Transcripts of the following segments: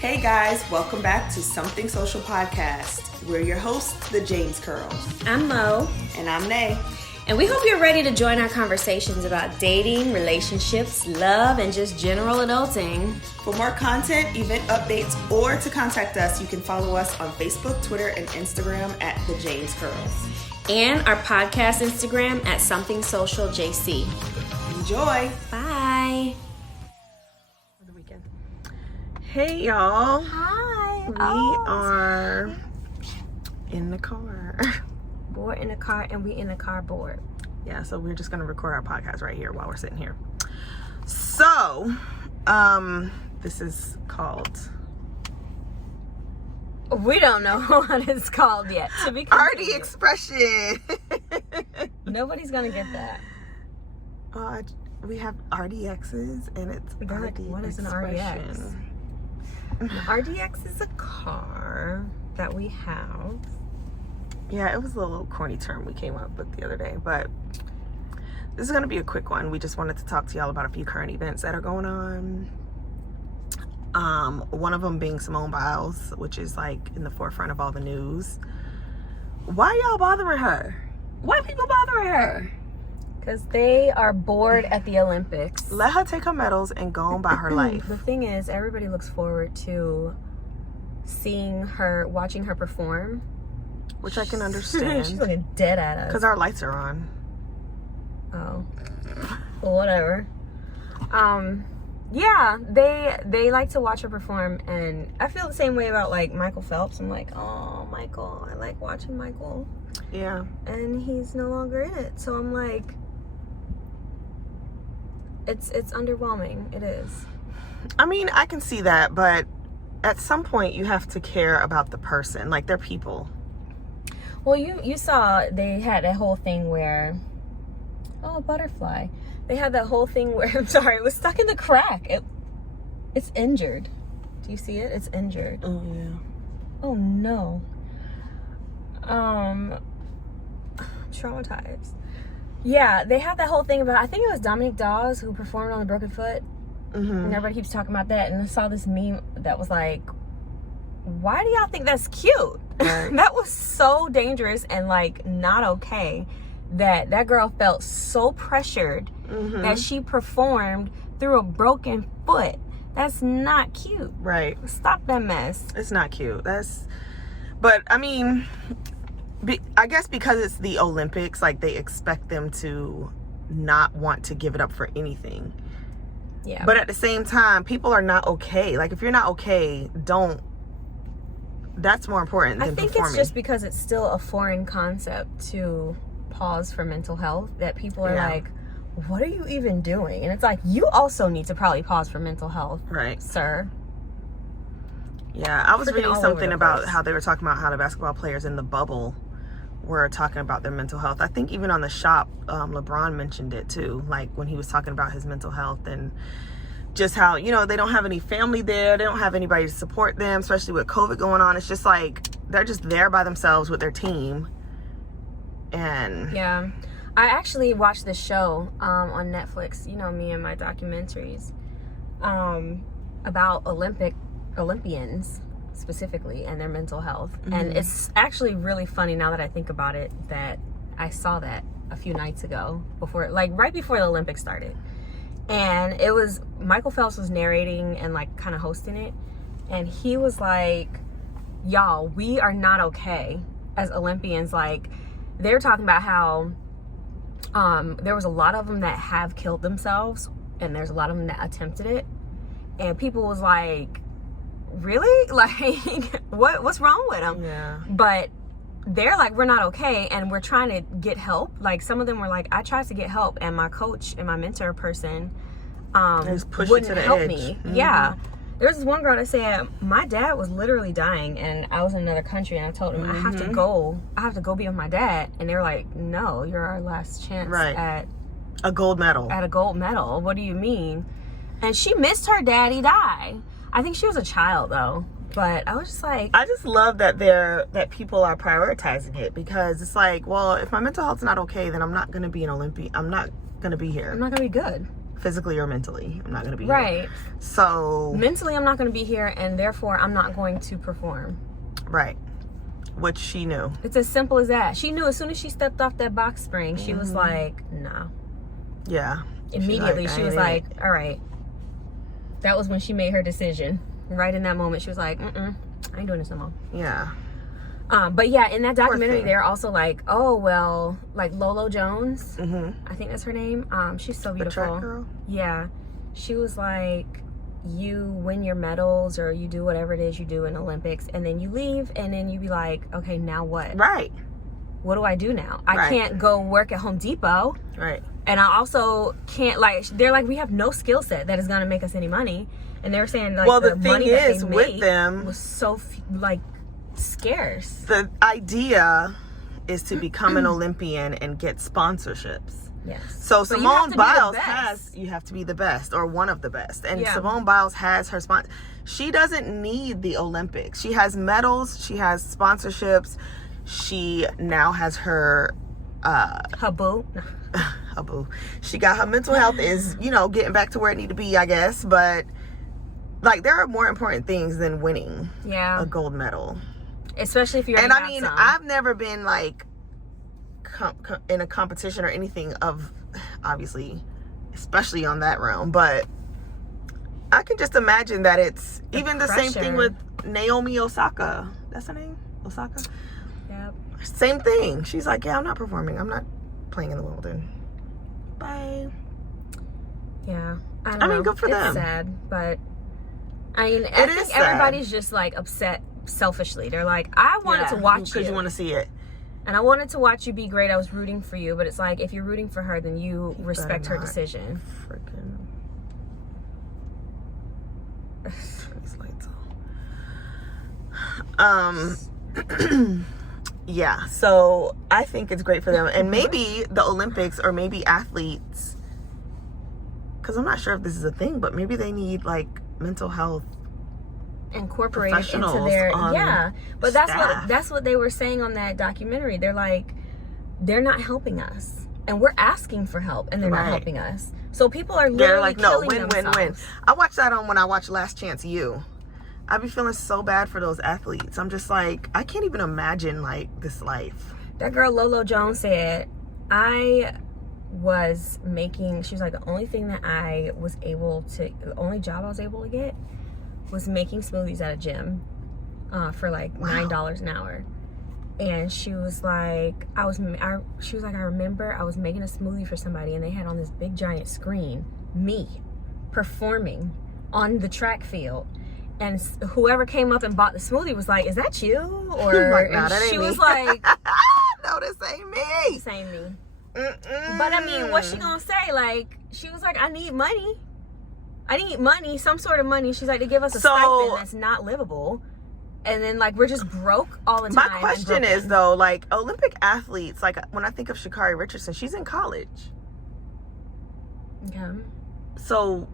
Hey guys, welcome back to Something Social Podcast. We're your hosts, the James Curls. I'm Mo. And I'm Nay. And we hope you're ready to join our conversations about dating, relationships, love, and just general adulting. For more content, event updates, or to contact us, you can follow us on Facebook, Twitter, and Instagram at the James Curls. And our podcast Instagram at Something Social JC. Enjoy. Bye. Hey y'all. Hi. We are in the car. We're in the car and we in the car board. Yeah, so we're just gonna record our podcast right here while we're sitting here. So, this is called... We don't know what it's called yet. To be RD expression. Nobody's gonna get that. We have RDXs and it's They're like, what is an RDX? An RDX is a car that we have. Yeah, it was a little corny term we came up with the other day, but this is going to be a quick one. We just wanted to talk to y'all about a few current events that are going on. One of them being Simone Biles, which is like in the forefront of all the news. Why y'all bothering her? Why are people bothering her? Because they are bored at the Olympics. Let her take her medals and go on about her life. The thing is, everybody looks forward to watching her perform. Which I can understand. She's looking dead at us. Because our lights are on. Oh. Well, whatever. Yeah, they like to watch her perform, and I feel the same way about like Michael Phelps. I'm like, oh, Michael, I like watching Michael. Yeah. And he's no longer in it. So I'm like, it's underwhelming. It is. I mean, I can see that, but at some point you have to care about the person. Like, they're people. Well, you saw they had that whole thing where, oh, butterfly. They had that whole thing where, I'm sorry, it was stuck in the crack. It's injured. Do you see it? It's injured. Oh, yeah. Oh, no. Traumatized. Yeah, they had that whole thing about, I think it was Dominic Dawes who performed on the broken foot. Mm-hmm. And everybody keeps talking about that. And I saw this meme that was like, why do y'all think that's cute? Right. That was so dangerous and like not okay. That girl felt so pressured that she performed through a broken foot. That's not cute. Right. Stop that mess. It's not cute. But I mean, I guess because it's the Olympics, like they expect them to not want to give it up for anything. Yeah. But at the same time, people are not okay. Like, if you're not okay, that's more important than performing. I think it's just because it's still a foreign concept to pause for mental health that people are like, what are you even doing? And it's like, you also need to probably pause for mental health. Right. Sir. Yeah, I was Freaking reading all something over the about place. how they were talking about how the basketball players in the bubble were talking about their mental health. I think even on the shop, LeBron mentioned it too, like when he was talking about his mental health and just how, they don't have any family there. They don't have anybody to support them, especially with COVID going on. It's just like they're just there by themselves with their team. And yeah, I actually watched this show on Netflix, me and my documentaries, about Olympians specifically and their mental health. And it's actually really funny now that I think about it that I saw that a few nights ago right before the Olympics started. And it was, Michael Phelps was narrating and like kind of hosting it. And he was like, y'all, we are not okay as Olympians. Like, they were talking about how there was a lot of them that have killed themselves, and there's a lot of them that attempted it. And people was like, really? Like, what's wrong with them? yeah. But they're like, we're not okay, and we're trying to get help. Like, some of them were like, I tried to get help, and my coach and my mentor person wouldn't help me. Yeah. There's this one girl that said, my dad was literally dying, and I was in another country, and I told him, I have to go be with my dad. And they were like, no, you're our last chance at a gold medal. At a gold medal. What do you mean? And she missed her daddy die. I think she was a child, though. But I was just like, I just love that people are prioritizing it, because it's like, well, if my mental health's not okay, then I'm not going to be an Olympian. I'm not going to be here. I'm not going to be good. physically or mentally. I'm not going to be right. here. So Mentally, I'm not going to be here, and therefore, I'm not going to perform. Right. Which she knew. It's as simple as that. She knew as soon as she stepped off that box spring, she was like, no. Yeah. Immediately, she was like, all right. That was when she made her decision. Right in that moment, she was like, I ain't doing this no more. Yeah. But yeah, in that documentary, they're also like, oh, well, like Lolo Jones, I think that's her name. She's so beautiful. The track girl? Yeah. She was like, you win your medals or you do whatever it is you do in Olympics, and then you leave, and then you be like, okay, now what? Right. What do I do now? I can't go work at Home Depot. Right. And I also can't, like, they're like, we have no skill set that is going to make us any money. And they were saying, like, well, the thing money is, that they with made them was so, like, scarce. The idea is to become an Olympian and get sponsorships. Yes. So Simone Biles you have to be the best or one of the best. And Simone Biles has her sponsor. She doesn't need the Olympics. She has medals. She has sponsorships. She now has her Haboo. Haboo. She got her mental health is, getting back to where it need to be, I guess. But like, there are more important things than winning a gold medal. Especially if you're and I mean, I've never been like in a competition or anything of, obviously, especially on that realm, but I can just imagine that it's even the same thing with Naomi Osaka. That's her name? Osaka? Yep. Same thing. She's like, yeah, I'm not performing. I'm not playing in the Wimbledon. Bye. Yeah. I mean, good for them. It's sad, but I mean, I think everybody's just like upset selfishly. They're like, I wanted to watch you. Because you want to see it. And I wanted to watch you be great. I was rooting for you. But it's like, if you're rooting for her, then you respect her decision. Freaking. Yeah, so I think it's great for them. And maybe the Olympics or maybe athletes, because I'm not sure if this is a thing, but maybe they need like mental health incorporated into their but that's what they were saying on that documentary. They're like, they're not helping us, and we're asking for help, and they're not helping us. So people are literally killing themselves. I watched that on when I watched Last Chance U. I be feeling so bad for those athletes. I'm just like, I can't even imagine like this life. That girl Lolo Jones said, she was like, the only job I was able to get was making smoothies at a gym for like $9 an hour. And she was like, I remember I was making a smoothie for somebody, and they had on this big giant screen me performing on the track field. And whoever came up and bought the smoothie was like, is that you? Or like, nah, that ain't she me. was like, no, this ain't me. This ain't me. But I mean, what's she gonna say? Like, she was like, I need money, some sort of money. She's like, to give us a stipend that's not livable. And then like, we're just broke all the time. My question is though, like, Olympic athletes, like when I think of Sha'Carri Richardson, she's in college. Okay. So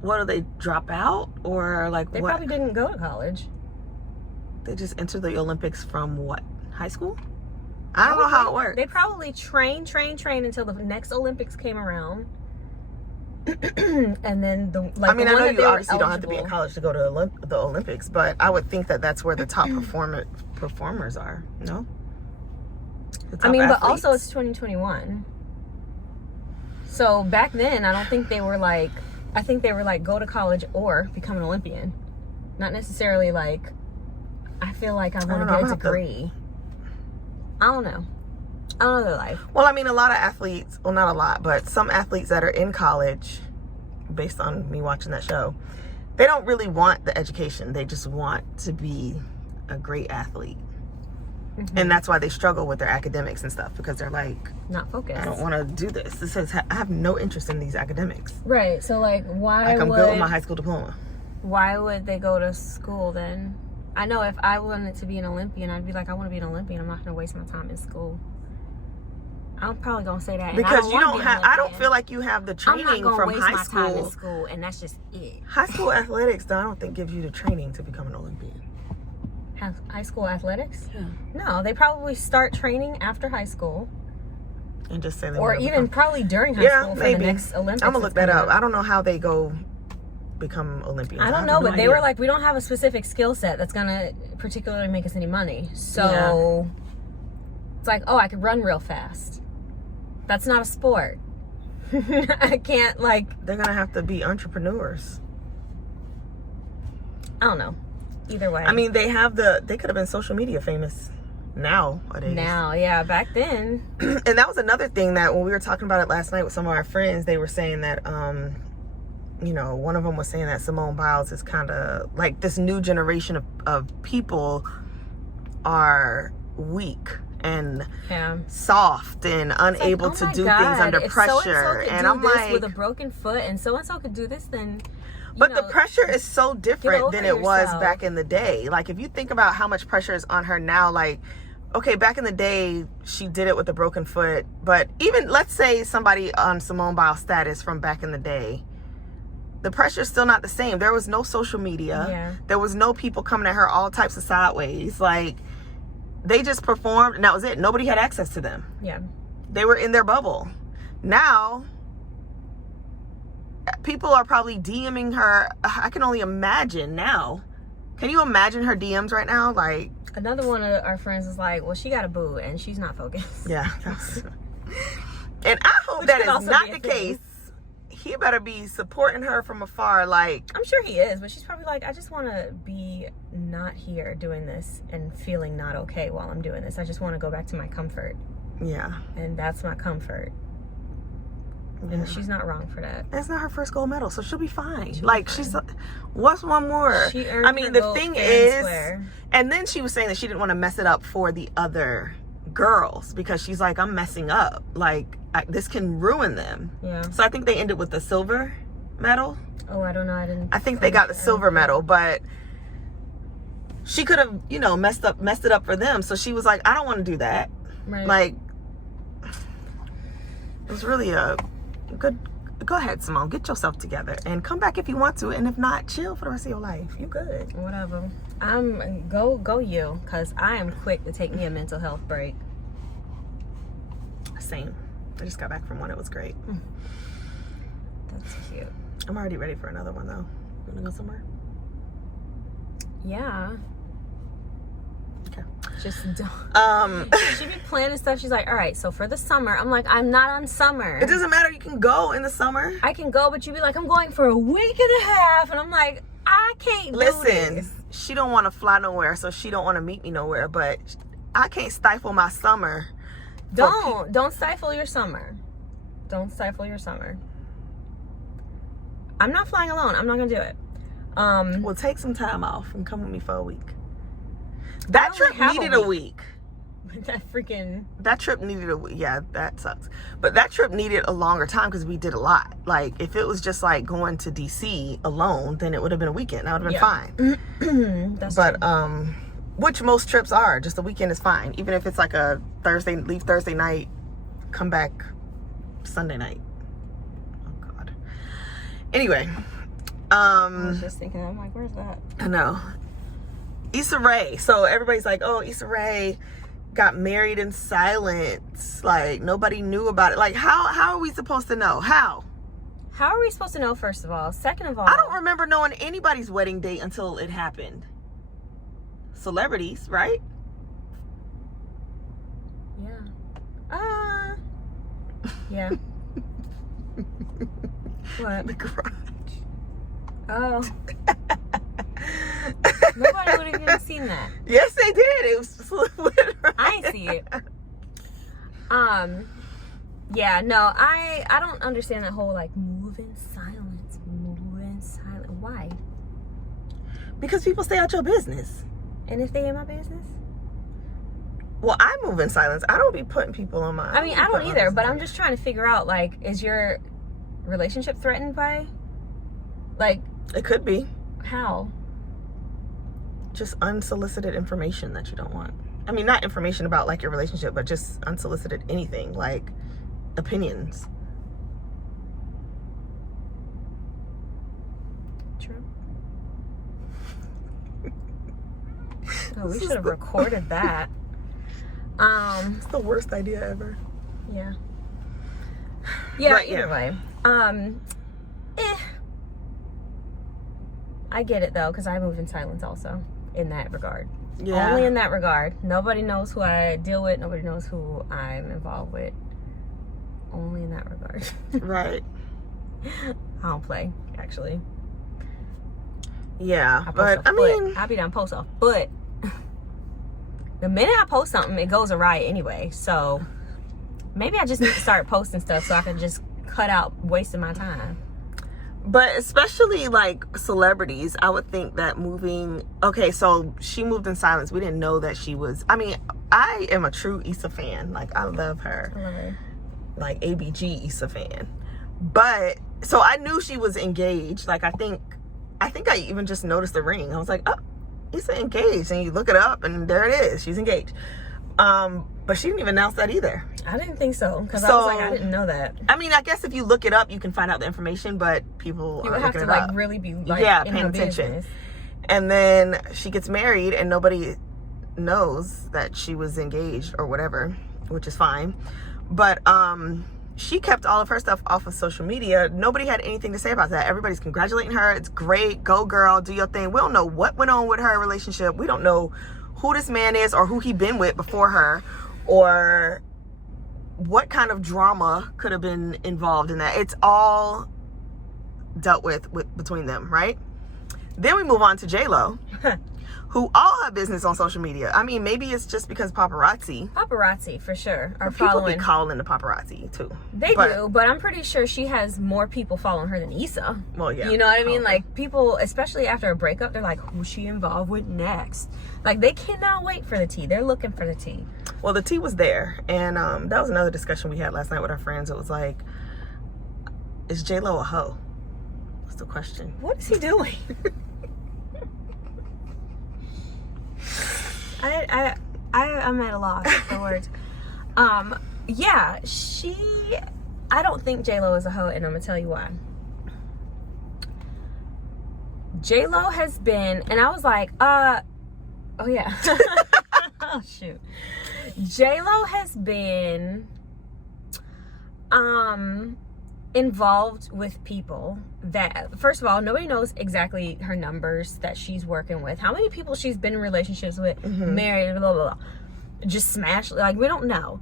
what, do they drop out? Or like they probably didn't go to college. They just entered the Olympics from what? High school? I don't know how it works. They probably trained until the next Olympics came around. And then I know you obviously don't have to be in college to go to the Olympics, but I would think that that's where the top performers are. No? I mean, but also it's 2021. So back then, I don't think they were like, I think they were like, go to college or become an Olympian. Not necessarily like, I feel like I want to get a degree. I don't know their life. Well, I mean, a lot of athletes, well, not a lot, but some athletes that are in college, based on me watching that show, they don't really want the education. They just want to be a great athlete. And that's why they struggle with their academics and stuff, because they're like, not focused. I don't want to do this. This says I have no interest in these academics. Right. So like, why I'm good with my high school diploma. Why would they go to school then? I know if I wanted to be an Olympian, I'd be like, I want to be an Olympian. I'm not going to waste my time in school. I'm probably going to say that. Because you don't have, I don't feel like you have the training from high school. I'm not going to waste my time in school, and that's just it. High school athletics, though, I don't think gives you the training to become an Olympian. High school athletics? Yeah. No, they probably start training after high school. And just say they or want to even become... probably during high school for the next Olympics. I'm gonna look that up. I don't know how they go become Olympians. I don't know, but they were like, we don't have a specific skill set that's gonna particularly make us any money. So it's like, oh, I could run real fast. That's not a sport. I can't, like... They're gonna have to be entrepreneurs. I don't know. Either way. I mean, they could have been social media famous nowadays. Now, yeah, back then. And that was another thing that when we were talking about it last night with some of our friends, they were saying that, you know, one of them was saying that Simone Biles is kind of like this new generation of people are weak and soft and unable to do things under pressure. And I'm like, with a broken foot, and so and so could do this, then. But the pressure is so different than it was back in the day. Like, if you think about how much pressure is on her now, like, okay, back in the day, she did it with a broken foot. But even, let's say somebody on Simone Biles status from back in the day, the pressure is still not the same. There was no social media. Yeah. There was no people coming at her all types of sideways. Like, they just performed, and that was it. Nobody had access to them. Yeah. They were in their bubble. Now... people are probably DMing her. I can only imagine now. Can you imagine her DMs right now? Like, another one of our friends is like, well, she got a boo and she's not focused. Yeah. And I hope that is not the case. He better be supporting her from afar. Like, I'm sure he is, but she's probably like, I just want to be not here doing this and feeling not okay while I'm doing this. I just want to go back to my comfort. Yeah. And that's my comfort. And she's not wrong for that. That's not her first gold medal, so she'll be fine. She's, what's one more? She earned the thing is, and then she was saying that she didn't want to mess it up for the other girls because she's like, I'm messing up. Like, this can ruin them. Yeah. So I think they ended with the silver medal. Oh, I don't know. I think they got the silver medal, but she could have, you know, messed it up for them. So she was like, I don't want to do that. Right. Like, it was really a good. Go ahead, Simone, get yourself together and come back if you want to, and if not, chill for the rest of your life. You good. Whatever. Go you, because I am quick to take me a mental health break. Same. I just got back from one. It was great. That's cute. I'm already ready for another one though. You wanna go somewhere? Yeah. Okay. Just don't. She be planning stuff. She's like, all right, so for the summer. I'm like, I'm not on summer. It doesn't matter. You can go in the summer. I can go, but you be like, I'm going for a week and a half. And I'm like, I can't do this. She don't want to fly nowhere, so she don't want to meet me nowhere. But I can't stifle my summer. Don't stifle your summer. Don't stifle your summer. I'm not flying alone. I'm not going to do it. Well, take some time off and come with me for a week. That trip needed a week. That trip needed a week. Yeah, that sucks. But that trip needed a longer time because we did a lot. Like, if it was just like going to DC alone, then it would have been a weekend. That would have been fine. That's but true. Which most trips are. Just a weekend is fine. Even if it's like a leave Thursday night, come back Sunday night. Oh God. Anyway. I was just thinking, I'm like, where's that? I know. Issa Rae. So everybody's like, oh, Issa Rae got married in silence. Like, nobody knew about it. Like, how are we supposed to know? How are we supposed to know, first of all? Second of all, I don't remember knowing anybody's wedding date until it happened. Celebrities, right? Yeah. Yeah. What? The garage. Oh. Nobody would have even seen that. Yes, they did. It was literally. I ain't see it. Yeah, no, I don't understand that whole like move in silence. Why? Because people stay out your business. And if they in my business? Well, I move in silence. I don't be putting people on my... I mean, I don't either, but I'm just trying to figure out, like, is your relationship threatened by... Like... It could be. How? Just unsolicited information that you don't want. I mean, not information about, like, your relationship, but just unsolicited anything, like opinions. True. Oh, we should have recorded that. It's the worst idea ever. Yeah. Yeah, But, either way. I get it though, because I move in silence also in that regard. Yeah. Only in that regard. Nobody knows who I deal with. Nobody knows who I'm involved with. Only in that regard. Right. I don't play, actually. Yeah, but I mean, I'll be done post off. But the minute I post something, it goes awry anyway. So maybe I just need to start posting stuff so I can just cut out wasting my time. but especially like celebrities, I would think that moving. Okay, so she moved in silence. We didn't know that she was. I mean, I am a true Issa fan. Like, I love her. I love her. Like, ABG Issa fan. But so I knew she was engaged. Like, I think I even just noticed the ring. I was like, oh, Issa engaged. And you look it up and there it is. She's engaged. But she didn't even announce that either. I didn't think so. Because I was like, I didn't know that. I mean, I guess if you look it up, you can find out the information, but people You are would have looking to it like up. really be like in paying her attention. business. And then she gets married and nobody knows that she was engaged or whatever, which is fine. But she kept all of her stuff off of social media. Nobody had anything to say about that. Everybody's congratulating her. It's great. Go girl, do your thing. We don't know what went on with her relationship. We don't know who this man is or who he been with before her, or what kind of drama could have been involved in that. It's all dealt with between them, right? Then we move on to J-Lo, who all have business on social media. I mean, maybe it's just because paparazzi. Paparazzi, for sure, are People following. be calling the paparazzi too. They do, but I'm pretty sure she has more people following her than Issa. Well, yeah. You know what I mean? Okay. Like, people, especially after a breakup, they're like, who's she involved with next? Like, they cannot wait for the tea. They're looking for the tea. Well, the tea was there. And that was another discussion we had last night with our friends. It was like, is J-Lo a hoe? What's the question? What is he doing? I'm at a loss for words. Yeah, I don't think J-Lo is a hoe, and I'm gonna tell you why. J-Lo has been, and I was like, oh yeah. Oh shoot. J-Lo has been involved with people that, first of all, nobody knows exactly her numbers that she's working with, how many people she's been in relationships with, married, blah, blah, blah, just smashed, like, we don't know.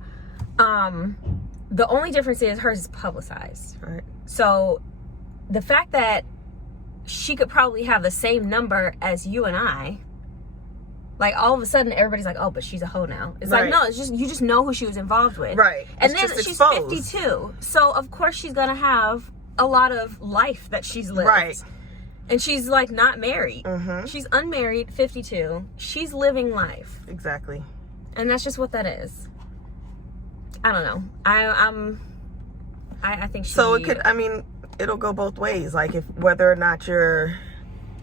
The only difference is hers is publicized. Right. So the fact that she could probably have the same number as you and I, like, all of a sudden everybody's like, oh, but she's a hoe now. It's Right. like, no, it's just, you just know who she was involved with. Right. And It's then just she's exposed. 52. So of course she's gonna have a lot of life that she's lived. Right. And she's like not married. Mm-hmm. She's unmarried, 52. She's living life. Exactly. And that's just what that is. I don't know. I think she... So it could, I mean, it'll go both ways. Like, if whether or not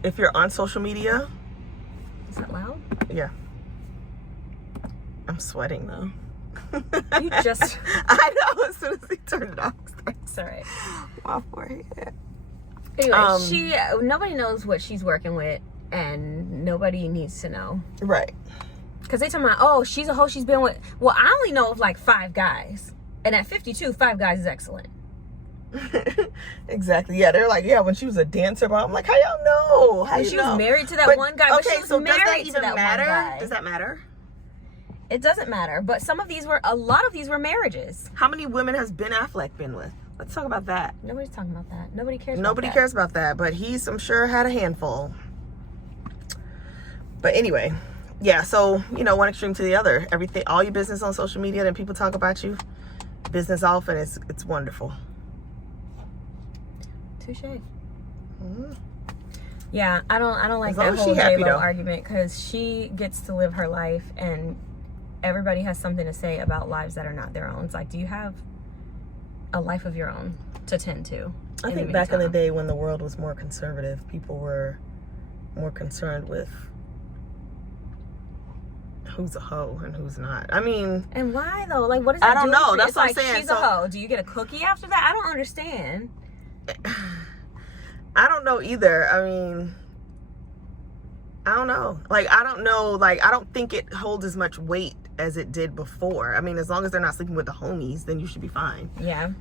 if you're on social media. Is that loud? Yeah. I'm sweating though. You just... I know, as soon as he turned it off. Sorry. My forehead. Anyway, nobody knows what she's working with, and nobody needs to know. Right. Because they talking about, oh, she's a hoe, she's been with... Well, I only know of like 5 guys. And at 52, 5 guys is excellent. Exactly. Yeah, they're like, yeah, when she was a dancer, but I'm like, how y'all know? How And you she know? was married to that one guy, but she was so does that married to even that matter? one guy. Does that matter? It doesn't matter, but a lot of these were marriages. How many women has Ben Affleck been with? Let's talk about that. Nobody's talking about that. Nobody cares Nobody about that. cares about that, but he's, I'm sure, had a handful. But anyway, yeah, so, one extreme to the other. Everything, all your business on social media, then people talk about you. Business off, and it's wonderful. Touche. Mm-hmm. Yeah, I don't like As long that as whole she happy, J-Lo though. argument, because she gets to live her life, and everybody has something to say about lives that are not their own. It's like, do you have a life of your own to tend to? I think back in the day when the world was more conservative, people were more concerned with who's a hoe and who's not. I mean, and why though? Like, what does that I don't do know. for you? That's It's what like, I'm saying. She's So- a hoe. Do you get a cookie after that? I don't understand. I don't know either. I mean, I don't know. Like, I don't know. Like, I don't think it holds as much weight as it did before. I mean, as long as they're not sleeping with the homies, then you should be fine. Yeah.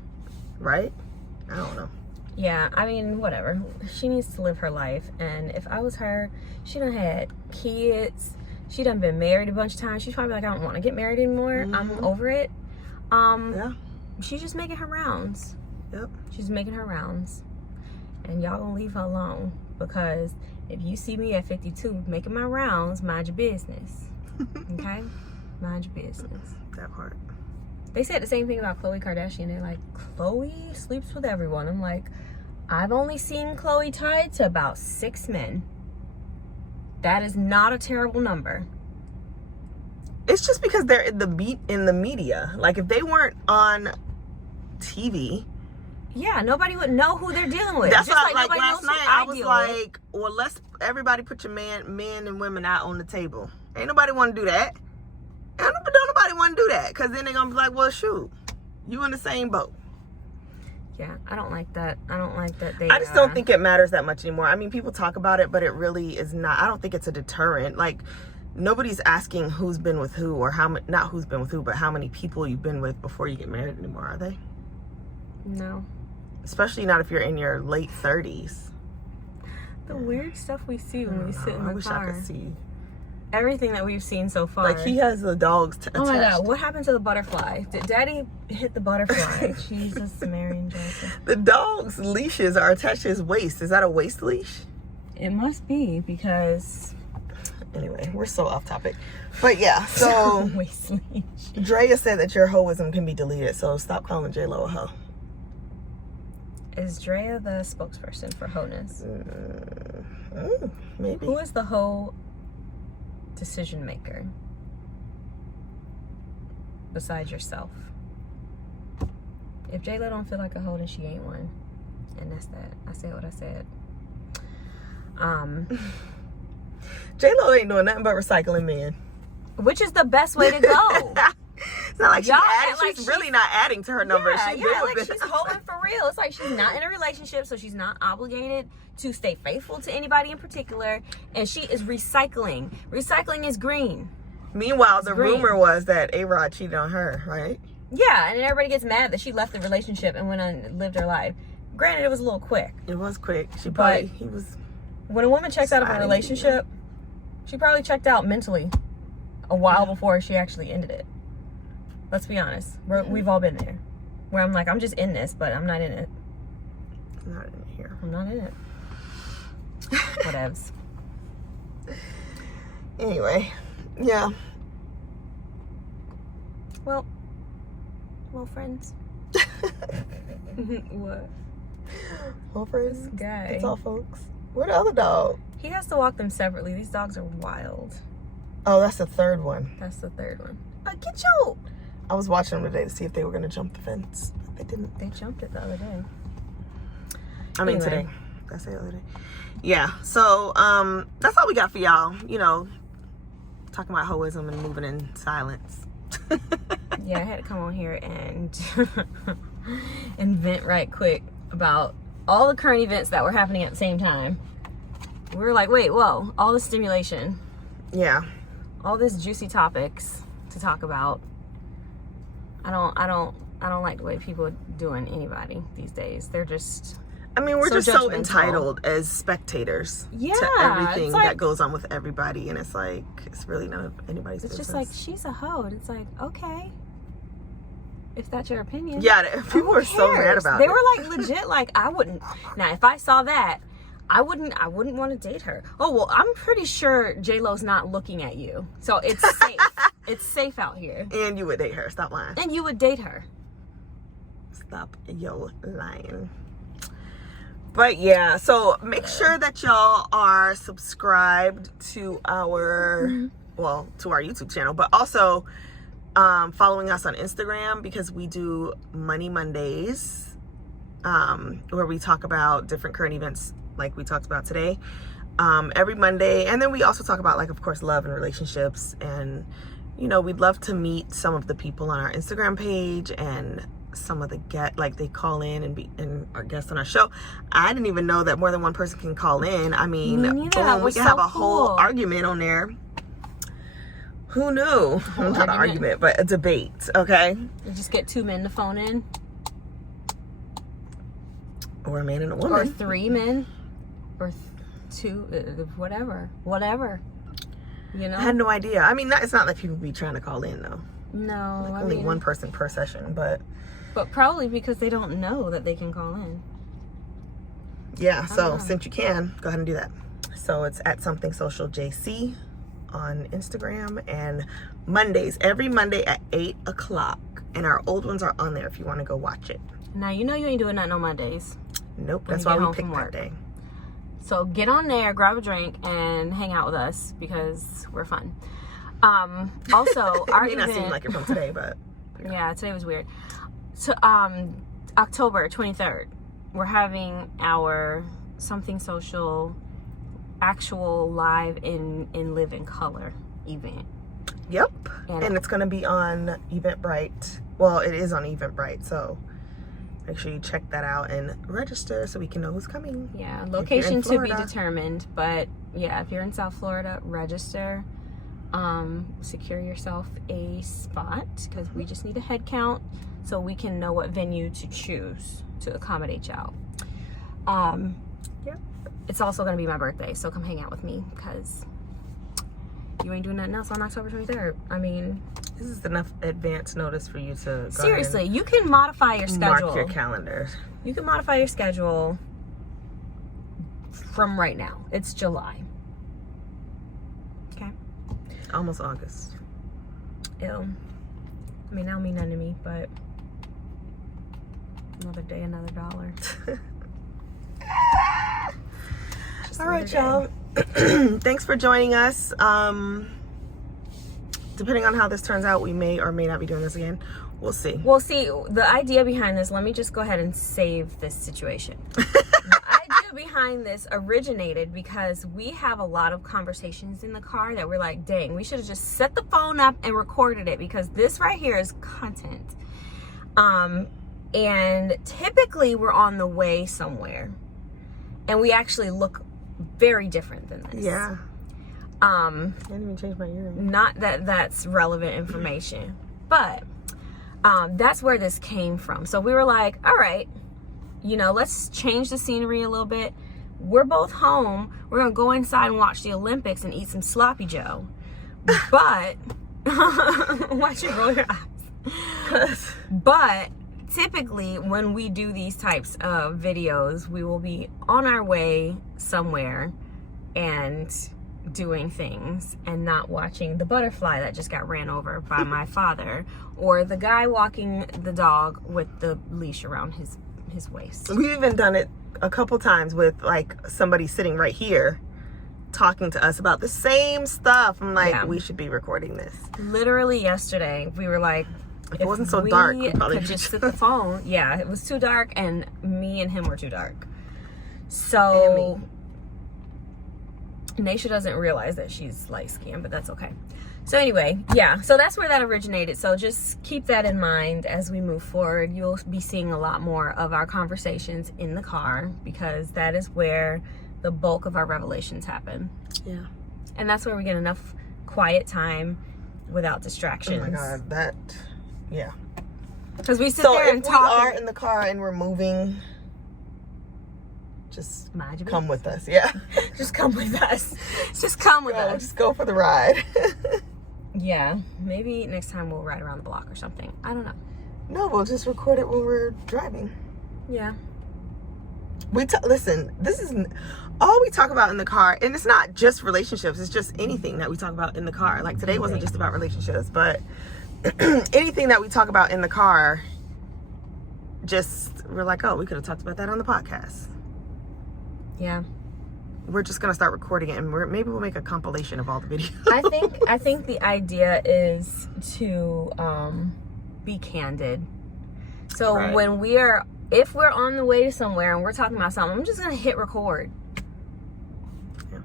right? I don't know. Yeah, I mean, whatever. She needs to live her life. And if I was her, she done had kids. She done been married a bunch of times. She's probably like, I don't want to get married anymore. I'm over it. Yeah. She's just making her rounds. Yep. She's making her rounds. And y'all gonna leave her alone. Because if you see me at 52 making my rounds, mind your business. Okay? Mind your business. That part. They said the same thing about Khloe Kardashian. They're like, Khloe sleeps with everyone. I'm like, I've only seen Khloe tied to about 6 men. That is not a terrible number. It's just because they're in the media. Like, if they weren't on TV, yeah, nobody would know who they're dealing with. That's just like last night. I was like, with. well, let's everybody put your men and women out on the table. Ain't nobody want to do that. Don't nobody want to do that, because then they're gonna be like, well, shoot, you in the same boat. Yeah, I don't like that. I don't like that they. I just don't think it matters that much anymore. I mean, people talk about it, but it really is not. I don't think it's a deterrent. Like, nobody's asking who's been with who, or not who's been with who, but how many people you've been with before you get married anymore, are they? No. Especially not if you're in your late 30s. The weird stuff we see when we sit in the car. I wish I could see everything that we've seen so far. Like, he has the dogs attached. Oh my God, what happened to the butterfly? Did Daddy hit the butterfly? Jesus, Mary and Joseph. The dog's leashes are attached to his waist. Is that a waist leash? It must be, because... Anyway, we're so off topic. But yeah, so... waist leash. Drea said that your hoism can be deleted, so stop calling J-Lo a hoe. Is Drea the spokesperson for honess? Maybe. Who is the hoe decision maker besides yourself? If J-Lo don't feel like a hoe, then she ain't one. And that's that. I said what I said. J-Lo ain't doing nothing but recycling men. Which is the best way to go. It's not like she's really not adding to her numbers. Yeah, like she's holding for real. It's like she's not in a relationship, so she's not obligated to stay faithful to anybody in particular, and she is recycling. Recycling is green. Meanwhile, the rumor was that A-Rod cheated on her, right? Yeah, and then everybody gets mad that she left the relationship and went on and lived her life. Granted, it was a little quick. It was quick. When a woman checks out of a relationship, she probably checked out mentally a while before she actually ended it. Let's be honest. We've all been there. Where I'm like, I'm just in this, but I'm not in it. I'm not in it here. I'm not in it. Whatevs. Anyway, yeah. Well, friends. What? Well, friends. This guy. That's all, folks. Where the other dog? He has to walk them separately. These dogs are wild. Oh, that's the third one. That's the third one. Get you! I was watching them today to see if they were going to jump the fence. They didn't. They jumped it the other day. Today. That's the other day. Yeah, so that's all we got for y'all. You know, talking about hoism and moving in silence. Yeah, I had to come on here and vent right quick about all the current events that were happening at the same time. We were like, wait, whoa, all this stimulation. Yeah. All this juicy topics to talk about. I don't like the way people are doing anybody these days. They're just... I mean, we're just so entitled as spectators to everything that goes on with everybody, and it's like, it's really none of anybody's business. It's just like, she's a hoe, and it's like, okay, if that's your opinion. Yeah, people were so mad about it. They were like, legit, like, I wouldn't. Now, if I saw that, I wouldn't want to date her. Oh, well, I'm pretty sure J-Lo's not looking at you, so it's safe. It's safe out here. And you would date her. Stop lying. And you would date her. Stop your lying. But yeah, so make sure that y'all are subscribed to our, to our YouTube channel, but also following us on Instagram, because we do Money Mondays, where we talk about different current events like we talked about today, every Monday. And then we also talk about, like, of course, love and relationships. And, you know, we'd love to meet some of the people on our Instagram page, and some of the they call in and be our guests on our show. I didn't even know that more than one person can call in. I mean, boom, we can have a whole argument on there. Who knew? Not an argument, but a debate. Okay, You just get 2 men to phone in. Or a man and a or woman. 3 men, or 2, whatever. You know? I had no idea. I mean, it's not like people be trying to call in, though. No, Like only one person per session, but probably because they don't know that they can call in. yeah. So since you can, go ahead and do that. So it's at Something Social JC on Instagram, and Mondays, every Monday at 8 o'clock. And our old ones are on there if you want to go watch it. Now you know you ain't doing nothing on Mondays. Nope, when that's you why get we home picked from that work. day. So get on there, grab a drink, and hang out with us because we're fun. Also, our It may not seem event, like you're from today, but yeah, today was weird. So October 23rd, we're having our Something Social actual live in live in color event. yep. And it's going to be on Eventbrite. Well, it is on Eventbrite, so make sure you check that out and register so we can know who's coming. Yeah, location to be Florida. determined, but yeah, if you're in South Florida, register. Secure yourself a spot because we just need a head count so we can know what venue to choose to accommodate y'all. Yep. It's also going to be my birthday, so come hang out with me because you ain't doing nothing else on October 23rd. I mean, This is enough advance notice for you to go seriously, ahead you can modify your and schedule. mark your calendar. You can modify your schedule from right now. It's July. Okay. Almost August. Ew. I mean, that'll mean nothing to me, but another day, another dollar. Just All right, another y'all. Thanks for joining us. Depending on how this turns out, we may or may not be doing this again. We'll see. Well, see, the idea behind this, let me just go ahead and save this situation. The idea behind this originated because we have a lot of conversations in the car that we're like, dang, we should have just set the phone up and recorded it because this right here is content. And typically we're on the way somewhere and we actually look very different than this. Yeah. I didn't even change my earring. Not that that's relevant information, but that's where this came from. So we were like, all right, you know, let's change the scenery a little bit. We're both home. We're going to go inside and watch the Olympics and eat some sloppy joe. But why'd you roll your eyes? But typically when we do these types of videos, we will be on our way somewhere and doing things and not watching the butterfly that just got ran over by my father or the guy walking the dog with the leash around his waist. We've even done it a couple times with like somebody sitting right here talking to us about the same stuff. I'm like, Yeah. we should be recording this. Literally yesterday we were like, If it wasn't so dark, we probably could could just sit the phone. Yeah, it was too dark and me and him were too dark. So Naisha doesn't realize that she's light skinned, but that's okay. So anyway, yeah, so that's where that originated. So just keep that in mind as we move forward. You'll be seeing a lot more of our conversations in the car because that is where the bulk of our revelations happen. Yeah. And that's where we get enough quiet time without distractions. Oh my God, that, yeah. Because we sit So there if and we talk. are in the car and we're moving, just Mind your come with us. Yeah. Just come with us. Just come with us. Just go for the ride. Yeah, maybe next time we'll ride around the block or something. I don't know. No, we'll just record it when we're driving. Yeah. Listen, this is all we talk about in the car, and it's not just relationships, it's just anything that we talk about in the car. Like today wasn't just about relationships, but anything that we talk about in the car, just we're like, oh, we could have talked about that on the podcast. Yeah. We're just gonna start recording it, and maybe we'll make a compilation of all the videos. I think the idea is to be candid. So Right. if we're on the way to somewhere and we're talking about something, I'm just gonna hit record. Yeah.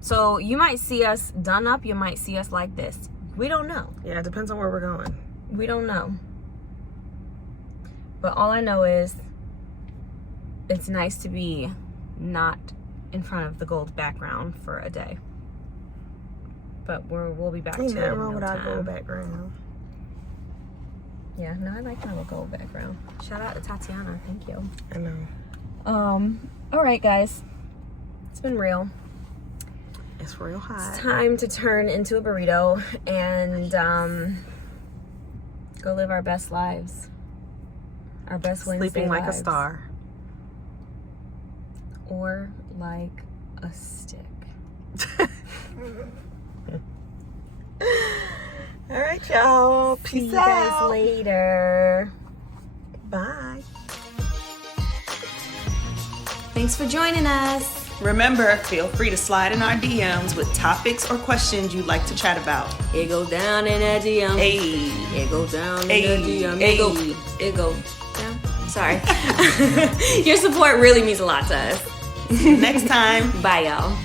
So you might see us done up, you might see us like this. We don't know. Yeah, it depends on where we're going. We don't know. But all I know is it's nice to be not in front of the gold background for a day. But we'll be back to it Ain't in nothing wrong no with our time. gold background. Yeah, no, I like my little gold background. Shout out to Tatiana, thank you. I know. All right, guys. It's been real. It's real hot. It's time to turn into a burrito and go live our best lives. Our best Wednesday Sleeping like lives. a star. Or like a stick. All right, y'all. Peace See you out. guys later. Bye. Thanks for joining us. Remember, feel free to slide in our DMs with topics or questions you'd like to chat about. It go down in that DM. Hey. It go down in Hey. that DM. Hey. It go down. Sorry. Your support really means a lot to us. Next time. Bye, y'all.